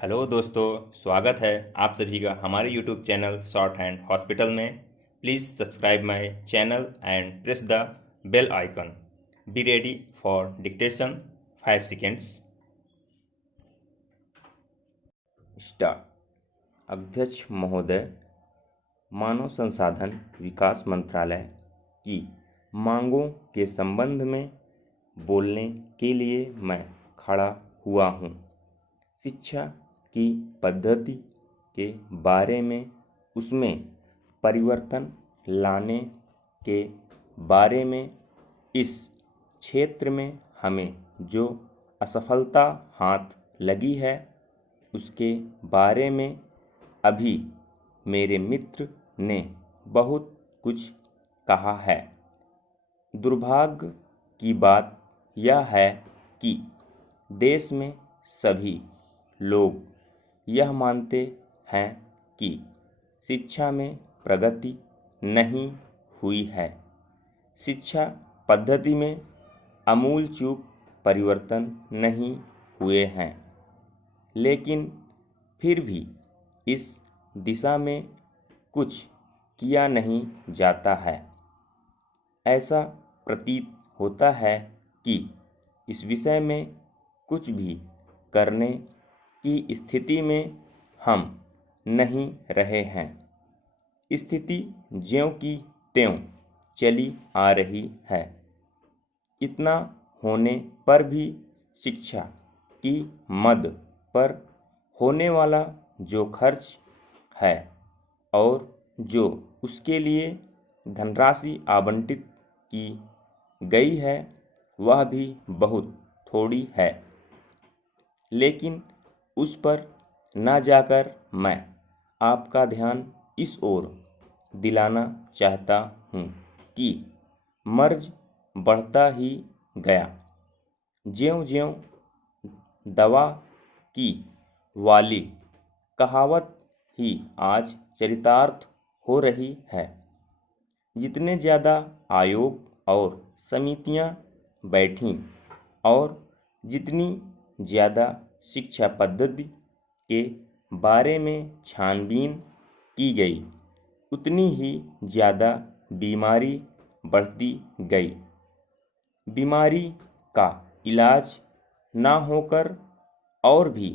Hello दोस्तों, स्वागत है आप सभी का हमारे YouTube channel shorthand hospital में। Please subscribe my channel and press the bell icon. Be ready for dictation 5 seconds. Start. अध्यक्ष महोदय, मानव संसाधन विकास मंत्रालय की मांगों के संबंध में बोलने के लिए मैं खड़ा हुआ हूँ। शिक्षा की पद्धति के बारे में, उसमें परिवर्तन लाने के बारे में, इस क्षेत्र में हमें जो असफलता हाथ लगी है उसके बारे में अभी मेरे मित्र ने बहुत कुछ कहा है। दुर्भाग्य की बात यह है कि देश में सभी लोग यह मानते हैं कि शिक्षा में प्रगति नहीं हुई है। शिक्षा पद्धति में आमूलचूल परिवर्तन नहीं हुए हैं, लेकिन फिर भी इस दिशा में कुछ किया नहीं जाता है। ऐसा प्रतीत होता है कि इस विषय में कुछ भी करने की स्थिति में हम नहीं रहे हैं। स्थिति ज्यों की त्यों चली आ रही है। इतना होने पर भी शिक्षा की मद पर होने वाला जो खर्च है और जो उसके लिए धनराशि आवंटित की गई है वह भी बहुत थोड़ी है। लेकिन उस पर न जाकर मैं आपका ध्यान इस ओर दिलाना चाहता हूँ कि मर्ज बढ़ता ही गया। ज्यों-ज्यों दवा की वाली कहावत ही आज चरितार्थ हो रही है। जितने ज़्यादा आयोग और समितियां बैठीं और जितनी ज़्यादा शिक्षा पद्धति के बारे में छानबीन की गई, उतनी ही ज़्यादा बीमारी बढ़ती गई। बीमारी का इलाज ना होकर और भी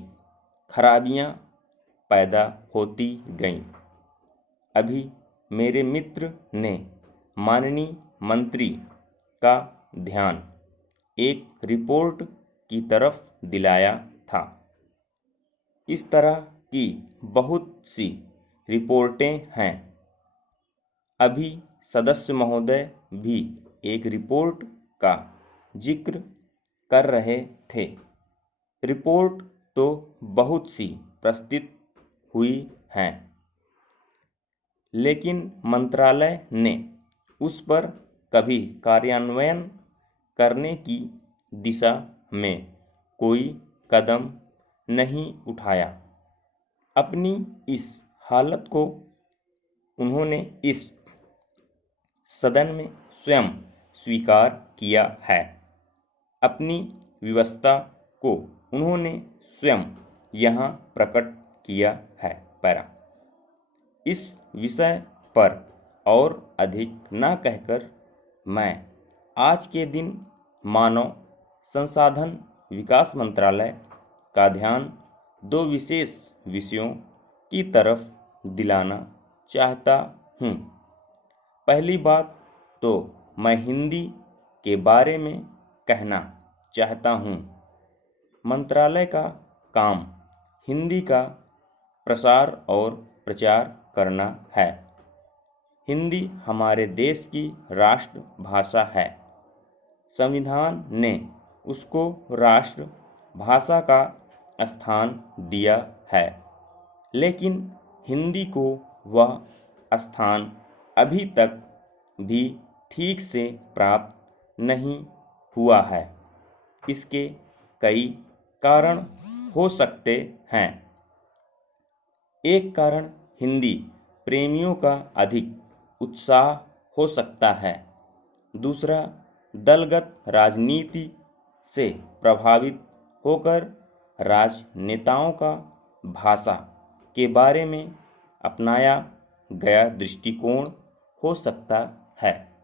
खराबियां पैदा होती गईं। अभी मेरे मित्र ने माननीय मंत्री का ध्यान एक रिपोर्ट की तरफ दिलाया था। इस तरह की बहुत सी रिपोर्टें हैं। अभी सदस्य महोदय भी एक रिपोर्ट का जिक्र कर रहे थे। रिपोर्ट तो बहुत सी प्रस्तुत हुई हैं, लेकिन मंत्रालय ने उस पर कभी कार्यान्वयन करने की दिशा में कोई कदम नहीं उठाया। अपनी इस हालत को उन्होंने इस सदन में स्वयं स्वीकार किया है। अपनी विवशता को उन्होंने स्वयं यहाँ प्रकट किया है। पैरा इस विषय पर और अधिक न कहकर मैं आज के दिन मानव संसाधन विकास मंत्रालय का ध्यान दो विशेष विषयों की तरफ दिलाना चाहता हूँ। पहली बात तो मैं हिंदी के बारे में कहना चाहता हूँ। मंत्रालय का काम हिंदी का प्रसार और प्रचार करना है। हिंदी हमारे देश की राष्ट्र भाषा है। संविधान ने उसको राष्ट्र भाषा का स्थान दिया है, लेकिन हिंदी को वह स्थान अभी तक भी ठीक से प्राप्त नहीं हुआ है। इसके कई कारण हो सकते हैं। एक कारण हिंदी प्रेमियों का अधिक उत्साह हो सकता है। दूसरा, दलगत राजनीति से प्रभावित होकर राजनेताओं का भाषा के बारे में अपनाया गया दृष्टिकोण हो सकता है।